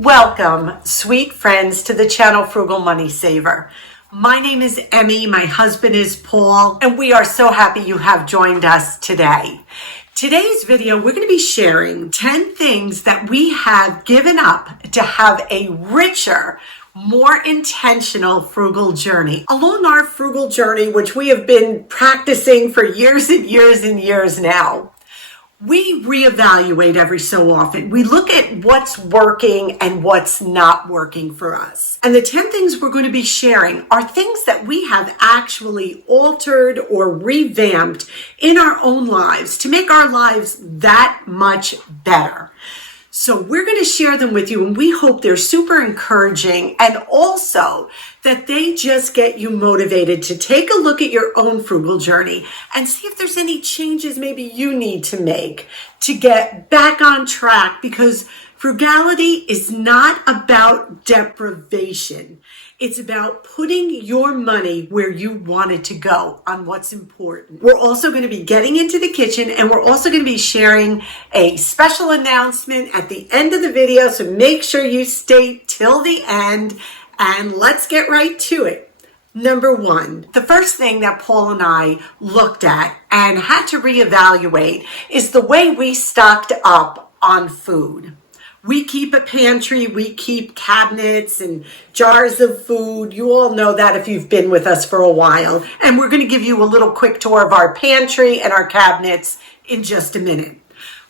Welcome, sweet friends, to the channel Frugal Money Saver. My name is Emmy, my husband is Paul, and we are so happy you have joined us today. Today's video, we're going to be sharing 10 things that we have given up to have a richer, more intentional frugal journey. Along our frugal journey, which we have been practicing for years and years and years now, we reevaluate every so often. We look at what's working and what's not working for us. And the 10 things we're going to be sharing are things that we have actually altered or revamped in our own lives to make our lives that much better. So we're going to share them with you, and we hope they're super encouraging and also that they just get you motivated to take a look at your own frugal journey and see if there's any changes maybe you need to make to get back on track, because frugality is not about deprivation. It's about putting your money where you want it to go on what's important. We're also going to be getting into the kitchen, and we're also going to be sharing a special announcement at the end of the video. So make sure you stay till the end, and let's get right to it. Number one, the first thing that Paul and I looked at and had to reevaluate is the way we stocked up on food. We keep a pantry, we keep cabinets and jars of food. You all know that if you've been with us for a while. And we're going to give you a little quick tour of our pantry and our cabinets in just a minute.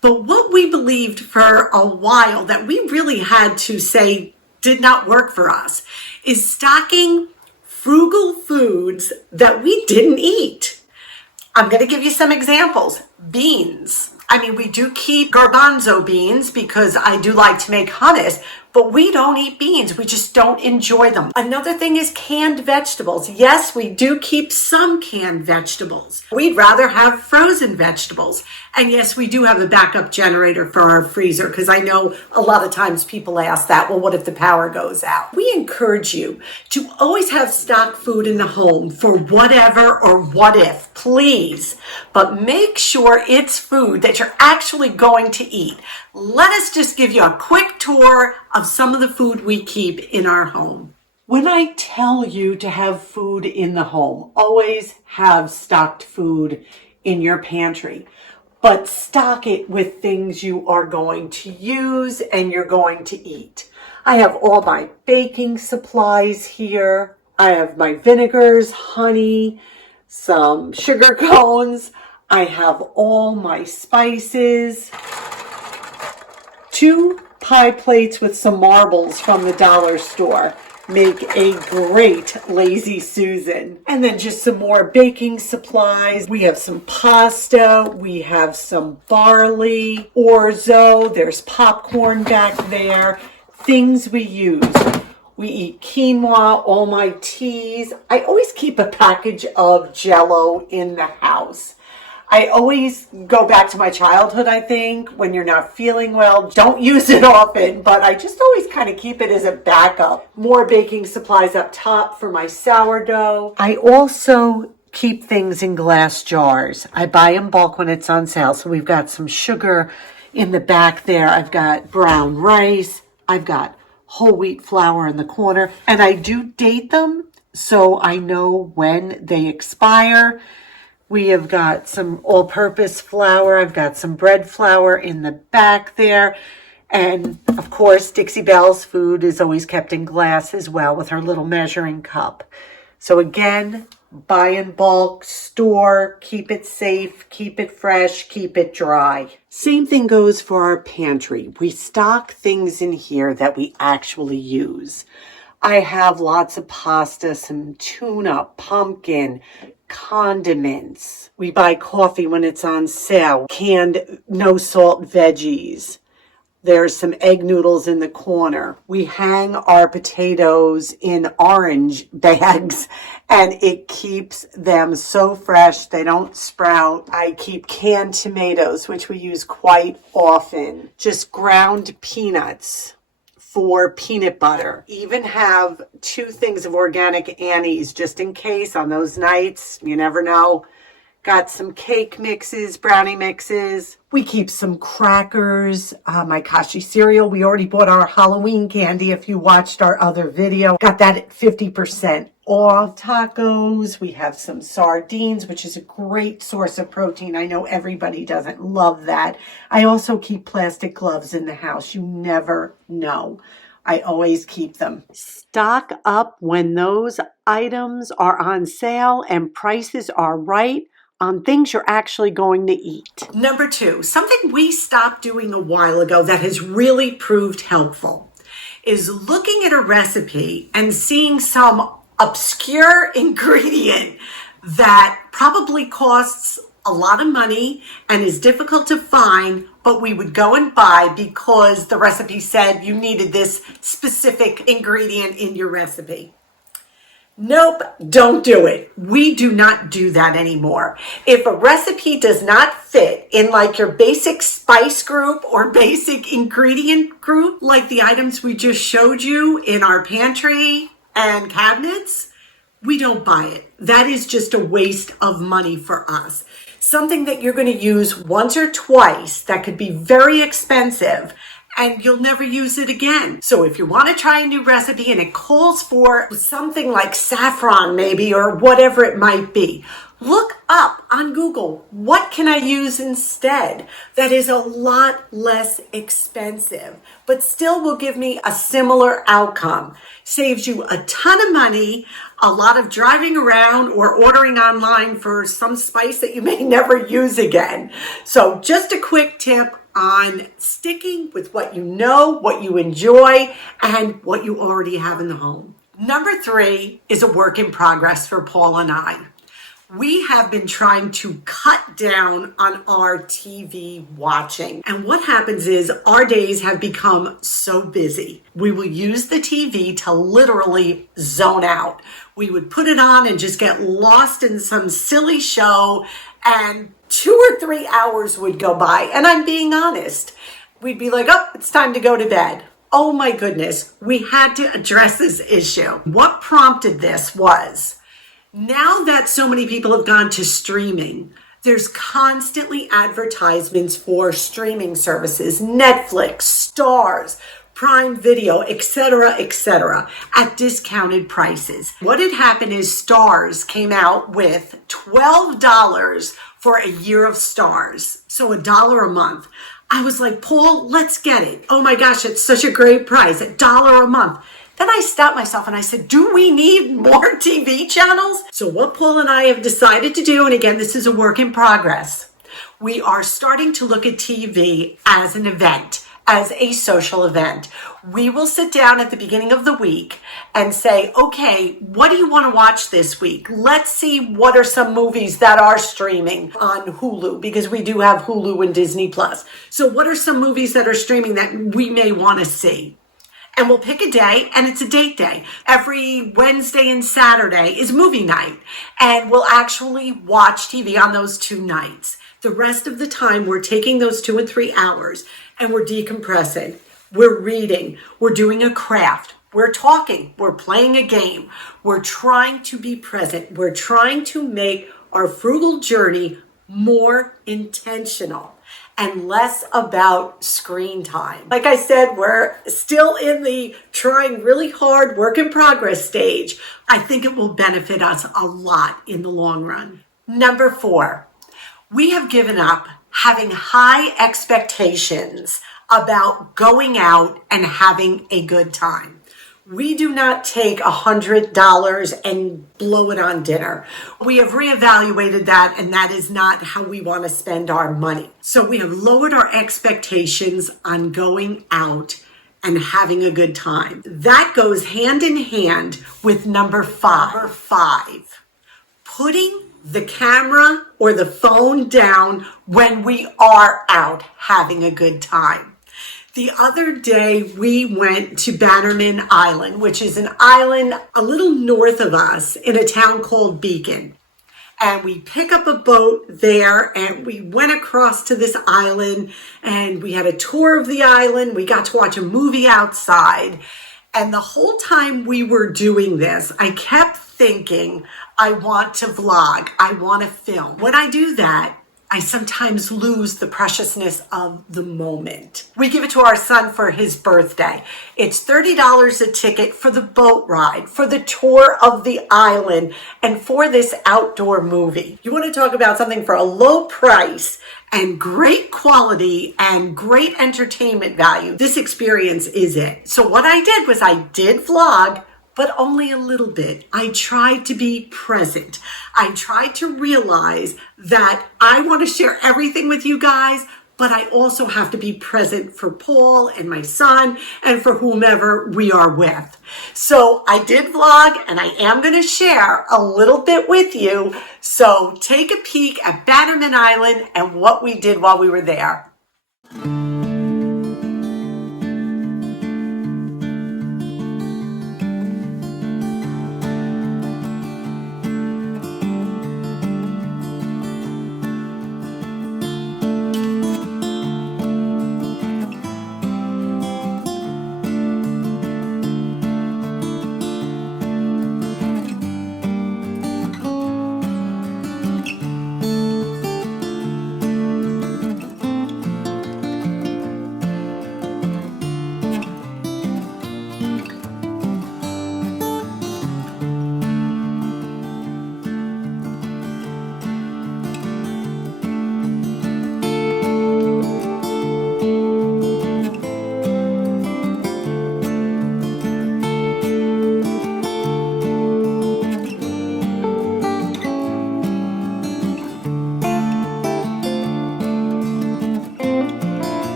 But what we believed for a while that we really had to say did not work for us is stocking frugal foods that we didn't eat. I'm going to give you some examples. Beans. I mean, we do keep garbanzo beans because I do like to make hummus, but we don't eat beans. We just don't enjoy them. Another thing is canned vegetables. Yes, we do keep some canned vegetables. We'd rather have frozen vegetables. And yes, we do have a backup generator for our freezer, because I know a lot of times people ask that, well, what if the power goes out? We encourage you to always have stock food in the home for whatever or what if, please. But make sure it's food that you're actually going to eat. Let us just give you a quick tour of some of the food we keep in our home. When I tell you to have food in the home, always have stocked food in your pantry, but stock it with things you are going to use and you're going to eat. I have all my baking supplies here. I have my vinegars, honey, some sugar cones. I have all my spices, 2 pie plates with some marbles from the dollar store make a great lazy Susan. And then just some more baking supplies. We have some pasta, we have some barley, orzo, there's popcorn back there, things we use. We eat quinoa, all my teas. I always keep a package of Jell-O in the house. I always go back to my childhood, I think, when you're not feeling well. Don't use it often, but I just always kind of keep it as a backup. More baking supplies up top for my sourdough. I also keep things in glass jars. I buy in bulk when it's on sale. So we've got some sugar in the back there. I've got brown rice. I've got whole wheat flour in the corner. And I do date them so I know when they expire. We have got some all-purpose flour. I've got some bread flour in the back there. And, of course, Dixie Belle's food is always kept in glass as well with her little measuring cup. So, again, buy in bulk, store, keep it safe, keep it fresh, keep it dry. Same thing goes for our pantry. We stock things in here that we actually use. I have lots of pasta, some tuna, pumpkin, condiments. We buy coffee when it's on sale, canned no salt veggies. There's some egg noodles in the corner. We hang our potatoes in orange bags and it keeps them so fresh they don't sprout. I keep canned tomatoes, which we use quite often. Just ground peanuts for peanut butter. Even have 2 things of organic anise just in case on those nights. You never know. Got some cake mixes, brownie mixes. We keep some crackers, my Kashi cereal. We already bought our Halloween candy if you watched our other video. Got that at 50% off. Tacos. We have some sardines, which is a great source of protein. I know everybody doesn't love that. I also keep plastic gloves in the house. You never know. I always keep them. Stock up when those items are on sale and prices are right on things you're actually going to eat. Number 2, something we stopped doing a while ago that has really proved helpful is looking at a recipe and seeing some obscure ingredient that probably costs a lot of money and is difficult to find, but we would go and buy because the recipe said you needed this specific ingredient in your recipe. Nope, don't do it. We do not do that anymore. If a recipe does not fit in like your basic spice group or basic ingredient group, like the items we just showed you in our pantry and cabinets, we don't buy it. That is just a waste of money for us. Something that you're going to use once or twice that could be very expensive and you'll never use it again. So if you want to try a new recipe and it calls for something like saffron maybe or whatever it might be, look up on Google, what can I use instead that is a lot less expensive, but still will give me a similar outcome. Saves you a ton of money, a lot of driving around or ordering online for some spice that you may never use again. So just a quick tip on sticking with what you know, what you enjoy, and what you already have in the home. Number 3 is a work in progress for Paul and I. We have been trying to cut down on our TV watching. And what happens is our days have become so busy. We will use the TV to literally zone out. We would put it on and just get lost in some silly show, and 2 or 3 hours would go by. And I'm being honest. We'd be like, oh, it's time to go to bed. Oh my goodness, we had to address this issue. What prompted this was, now that so many people have gone to streaming, there's constantly advertisements for streaming services, Netflix, Stars, Prime Video, etc., at discounted prices. What had happened is Stars came out with $12 for a year of Stars, so $1 a month. I was like, Paul, let's get it. Oh my gosh, it's such a great price, $1 a month. Then I stopped myself and I said, do we need more TV channels? So what Paul and I have decided to do, and again, this is a work in progress, we are starting to look at TV as an event, as a social event. We will sit down at the beginning of the week and say, okay, what do you want to watch this week? Let's see what are some movies that are streaming on Hulu, because we do have Hulu and Disney Plus. So what are some movies that are streaming that we may want to see? And we'll pick a day, and it's a date day. Every Wednesday and Saturday is movie night, and we'll actually watch TV on those 2 nights. The rest of the time, we're taking those 2 and 3 hours, and we're decompressing. We're reading. We're doing a craft. We're talking. We're playing a game. We're trying to be present. We're trying to make our frugal journey more intentional and less about screen time. Like I said, we're still in the trying really hard work in progress stage. I think it will benefit us a lot in the long run. Number 4, we have given up having high expectations about going out and having a good time. We do not take $100 and blow it on dinner. We have reevaluated that, and that is not how we want to spend our money. So we have lowered our expectations on going out and having a good time. That goes hand in hand with number 5. Number 5, putting the camera or the phone down when we are out having a good time. The other day, we went to Bannerman Island, which is an island a little north of us in a town called Beacon. And we pick up a boat there and we went across to this island and we had a tour of the island. We got to watch a movie outside. And the whole time we were doing this, I kept thinking, I want to vlog, I want to film. When I do that, I sometimes lose the preciousness of the moment. We give it to our son for his birthday. It's $30 a ticket for the boat ride, for the tour of the island, and for this outdoor movie. You want to talk about something for a low price and great quality and great entertainment value. This experience is it. So what I did was I did vlog, but only a little bit. I tried to be present. I tried to realize that I want to share everything with you guys, but I also have to be present for Paul and my son and for whomever we are with. So I did vlog, and I am going to share a little bit with you. So take a peek at Bannerman Island and what we did while we were there.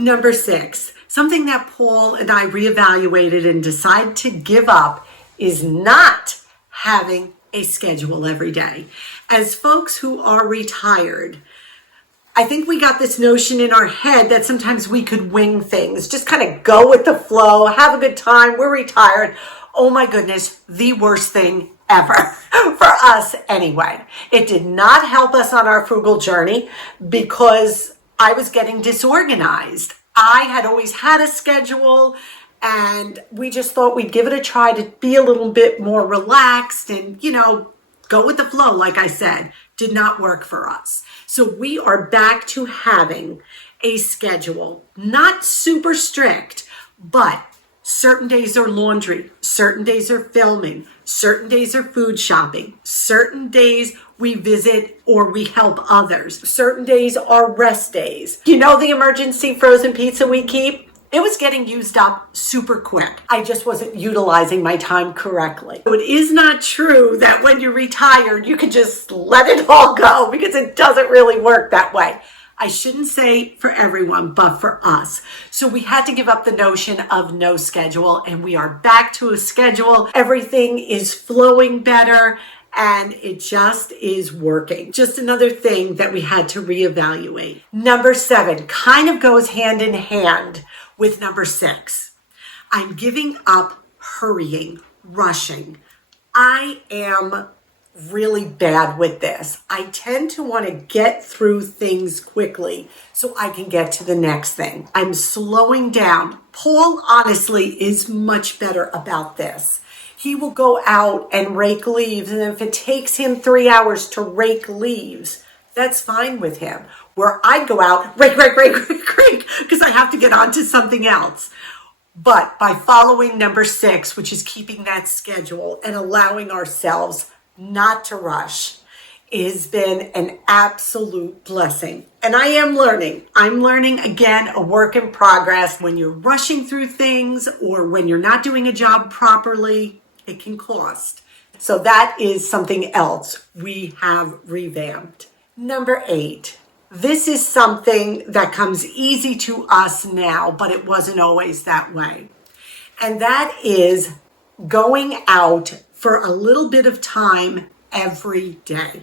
Number 6, something that Paul and I reevaluated and decided to give up is not having a schedule every day. As folks who are retired, I think we got this notion in our head that sometimes we could wing things, just kind of go with the flow, have a good time, we're retired. Oh my goodness, the worst thing ever for us anyway. It did not help us on our frugal journey because I was getting disorganized. I had always had a schedule, and we just thought we'd give it a try to be a little bit more relaxed and, go with the flow, like I said. Did not work for us. So we are back to having a schedule, not super strict, but certain days are laundry, certain days are filming, certain days are food shopping, certain days we visit or we help others, certain days are rest days. The emergency frozen pizza we keep? It was getting used up super quick. I just wasn't utilizing my time correctly. So it is not true that when you're retired, you can just let it all go, because it doesn't really work that way. I shouldn't say for everyone, but for us. So we had to give up the notion of no schedule, and we are back to a schedule. Everything is flowing better, and it just is working. Just another thing that we had to reevaluate. Number 7 kind of goes hand in hand with number 6. I'm giving up hurrying, rushing. I am really bad with this. I tend to want to get through things quickly so I can get to the next thing. I'm slowing down. Paul honestly is much better about this. He will go out and rake leaves, and if it takes him 3 hours to rake leaves, that's fine with him. Where I go out, rake, because I have to get on to something else. But by following number 6, which is keeping that schedule and allowing ourselves not to rush, has been an absolute blessing. And I am learning. I'm learning, again, a work in progress. When you're rushing through things or when you're not doing a job properly, it can cost. So that is something else we have revamped. Number 8. This is something that comes easy to us now, but it wasn't always that way. And that is going out for a little bit of time every day.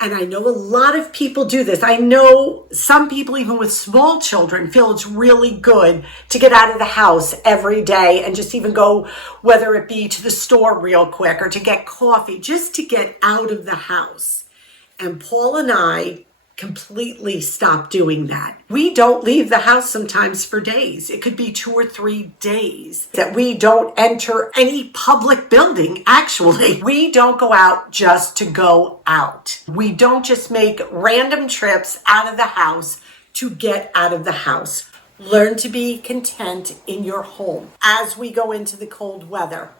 And I know a lot of people do this. I know some people, even with small children, feel it's really good to get out of the house every day and just even go, whether it be to the store real quick or to get coffee, just to get out of the house. And Paul and I completely stopped doing that. We don't leave the house sometimes for days. It could be 2 or 3 days that we don't enter any public building. Actually, we don't go out just to go out. We don't just make random trips out of the house to get out of the house. Learn to be content in your home as we go into the cold weather.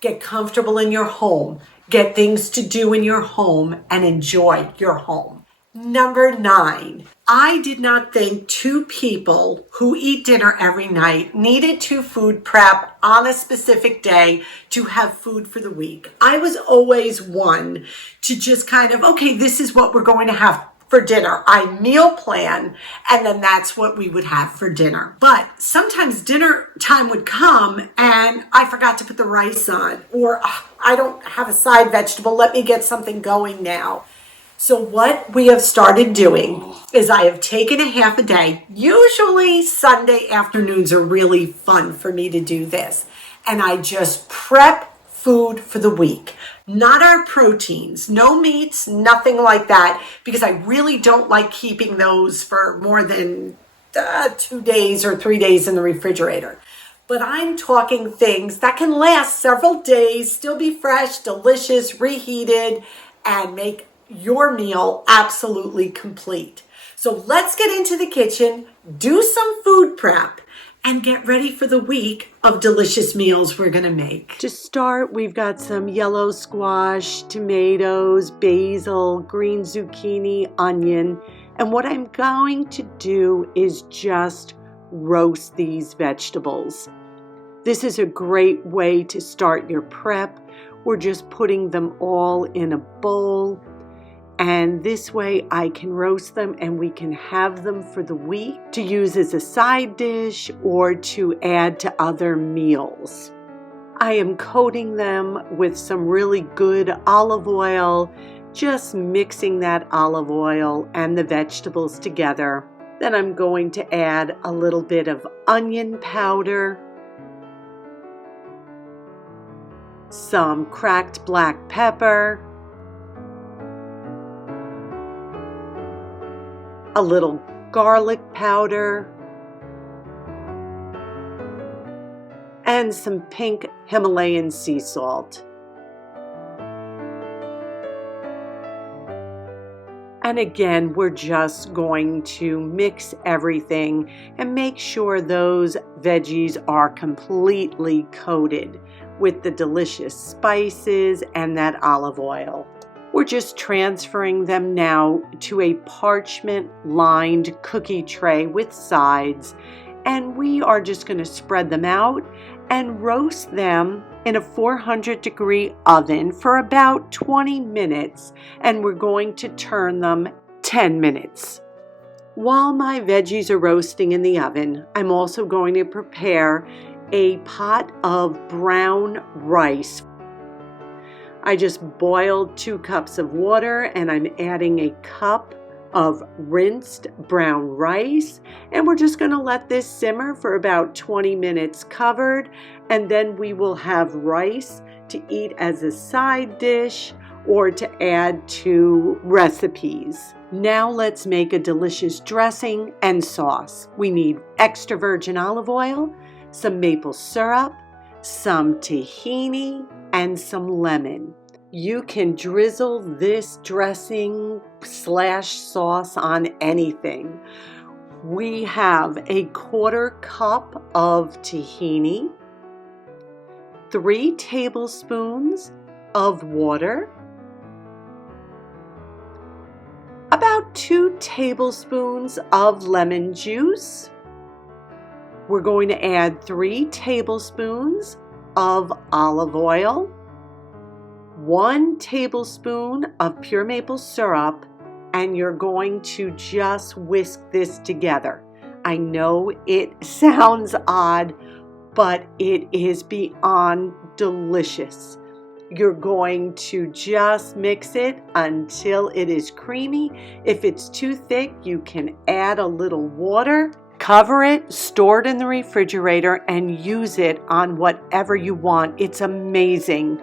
Get comfortable in your home. Get things to do in your home and enjoy your home. Number 9, I did not think 2 people who eat dinner every night needed to food prep on a specific day to have food for the week. I was always one to just kind of, okay, this is what we're going to have for dinner. I meal plan, and then that's what we would have for dinner. But sometimes dinner time would come and I forgot to put the rice on, or I don't have a side vegetable. Let me get something going now. So what we have started doing is I have taken a half a day. Usually Sunday afternoons are really fun for me to do this. And I just prep food for the week. Not our proteins, no meats, nothing like that, because I really don't like keeping those for more than 2 days or 3 days in the refrigerator. But I'm talking things that can last several days, still be fresh, delicious, reheated, and make your meal absolutely complete. So let's get into the kitchen, do some food prep, and get ready for the week of delicious meals we're going to make. To start, we've got some yellow squash, tomatoes, basil, green zucchini, onion. And what I'm going to do is just roast these vegetables. This is a great way to start your prep. We're just putting them all in a bowl. And this way I can roast them and we can have them for the week to use as a side dish or to add to other meals. I am coating them with some really good olive oil, just mixing that olive oil and the vegetables together. Then I'm going to add a little bit of onion powder, some cracked black pepper, a little garlic powder, and some pink Himalayan sea salt. And again, we're just going to mix everything and make sure those veggies are completely coated with the delicious spices and that olive oil. We're just transferring them now to a parchment-lined cookie tray with sides, and we are just going to spread them out and roast them in a 400-degree oven for about 20 minutes, and we're going to turn them 10 minutes. While my veggies are roasting in the oven, I'm also going to prepare a pot of brown rice. I just boiled 2 cups of water and I'm adding a cup of rinsed brown rice, and we're just going to let this simmer for about 20 minutes covered, and then we will have rice to eat as a side dish or to add to recipes. Now let's make a delicious dressing and sauce. We need extra virgin olive oil, some maple syrup, some tahini, and some lemon. You can drizzle this dressing / sauce on anything. We have a 1/4 cup of tahini, 3 tablespoons of water, about 2 tablespoons of lemon juice. We're going to add 3 tablespoons of olive oil, 1 tablespoon of pure maple syrup, and you're going to just whisk this together. I know it sounds odd, but it is beyond delicious. You're going to just mix it until it is creamy. If it's too thick, you can add a little water. Cover it, store it in the refrigerator, and use it on whatever you want. It's amazing.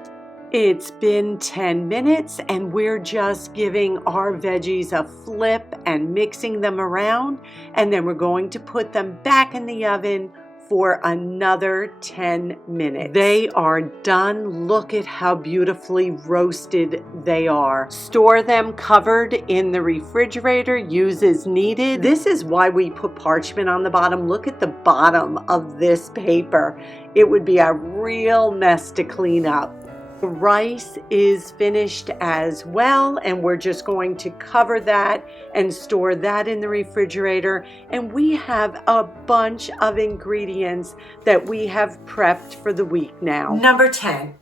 It's been 10 minutes and we're just giving our veggies a flip and mixing them around, and then we're going to put them back in the oven for another 10 minutes. They are done. Look at how beautifully roasted they are. Store them covered in the refrigerator, use as needed. This is why we put parchment on the bottom. Look at the bottom of this paper. It would be a real mess to clean up. The rice is finished as well, and we're just going to cover that and store that in the refrigerator. And we have a bunch of ingredients that we have prepped for the week now. Number 10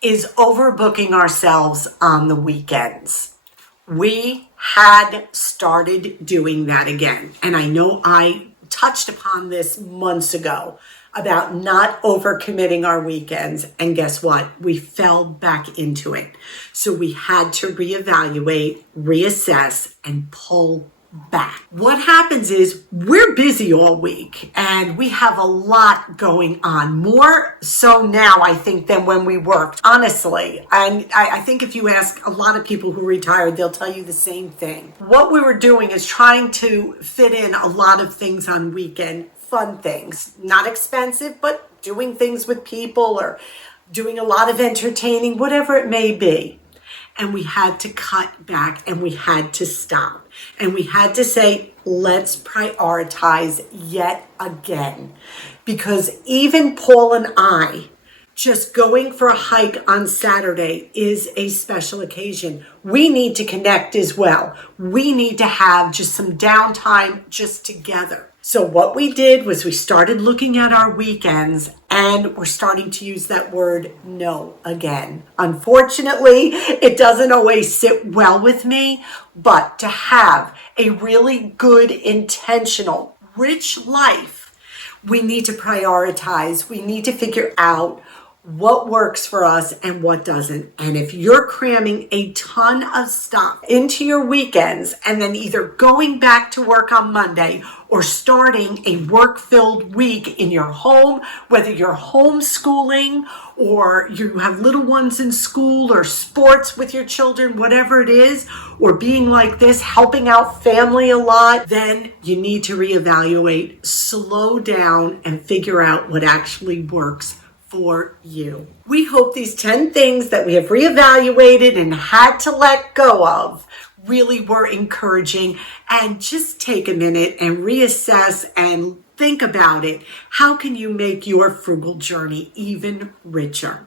is overbooking ourselves on the weekends. We had started doing that again, and I know I touched upon this months ago about not overcommitting our weekends, and guess what? We fell back into it. So we had to reevaluate, reassess, and pull back. What happens is we're busy all week and we have a lot going on, more so now I think than when we worked, honestly. And I think if you ask a lot of people who retired, they'll tell you the same thing. What we were doing is trying to fit in a lot of things on weekend, fun things, not expensive, but doing things with people or doing a lot of entertaining, whatever it may be. And we had to cut back and we had to stop. And we had to say, let's prioritize yet again. Because even Paul and I, just going for a hike on Saturday is a special occasion. We need to connect as well. We need to have just some downtime just together. So what we did was we started looking at our weekends and we're starting to use that word no again. Unfortunately, it doesn't always sit well with me, but to have a really good, intentional, rich life, we need to prioritize. We need to figure out what works for us and what doesn't. And if you're cramming a ton of stuff into your weekends and then either going back to work on Monday or starting a work-filled week in your home, whether you're homeschooling or you have little ones in school or sports with your children, whatever it is, or being like this, helping out family a lot, then you need to reevaluate, slow down, and figure out what actually works for you. We hope these 10 things that we have reevaluated and had to let go of really were encouraging, and just take a minute and reassess and think about it. How can you make your frugal journey even richer?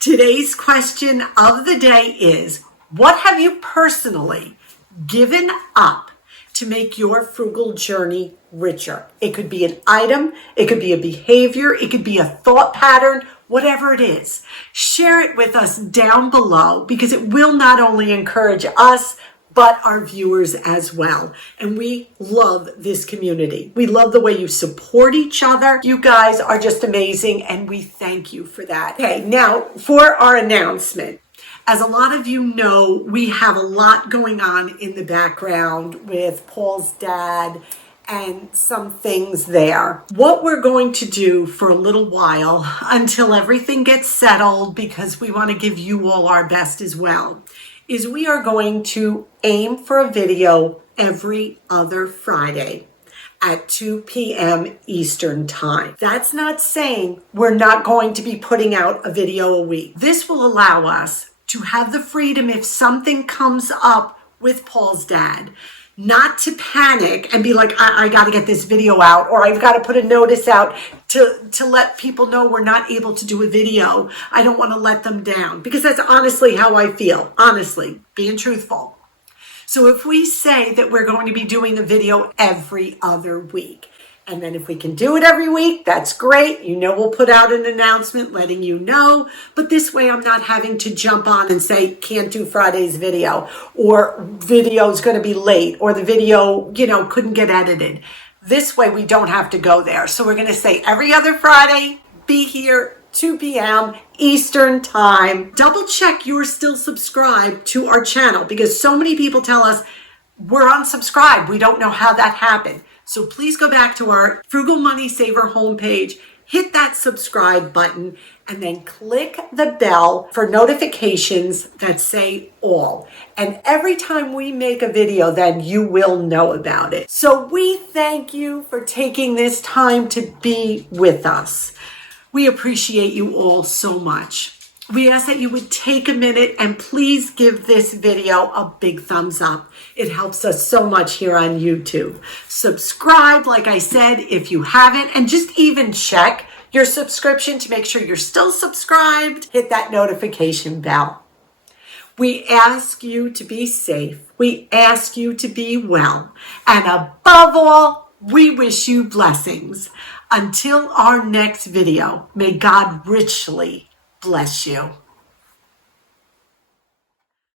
Today's question of the day is, what have you personally given up to make your frugal journey richer? It could be an item, it could be a behavior, it could be a thought pattern, whatever it is. Share it with us down below, because it will not only encourage us, but our viewers as well. And we love this community. We love the way you support each other. You guys are just amazing, and we thank you for that. Okay, now for our announcement. As a lot of you know, we have a lot going on in the background with Paul's dad and some things there. What we're going to do for a little while until everything gets settled, because we want to give you all our best as well, is we are going to aim for a video every other Friday at 2 p.m. Eastern Time. That's not saying we're not going to be putting out a video a week. This will allow us to have the freedom, if something comes up with Paul's dad, not to panic and be like, I got to get this video out, or I've got to put a notice out to let people know we're not able to do a video. I don't want to let them down, because that's honestly how I feel, honestly, being truthful. So if we say that we're going to be doing a video every other week, and then if we can do it every week, that's great. You know, we'll put out an announcement letting you know. But this way I'm not having to jump on and say, can't do Friday's video, or video's going to be late, or the video, couldn't get edited. This way we don't have to go there. So we're going to say every other Friday, be here 2 p.m. Eastern Time. Double check you're still subscribed to our channel because so many people tell us we're unsubscribed. We don't know how that happened. So please go back to our Frugal Money Saver homepage, hit that subscribe button, and then click the bell for notifications that say all. And every time we make a video, then you will know about it. So we thank you for taking this time to be with us. We appreciate you all so much. We ask that you would take a minute and please give this video a big thumbs up. It helps us so much here on YouTube. Subscribe, like I said, if you haven't, and just even check your subscription to make sure you're still subscribed. Hit that notification bell. We ask you to be safe. We ask you to be well. And above all, we wish you blessings. Until our next video, may God richly bless you.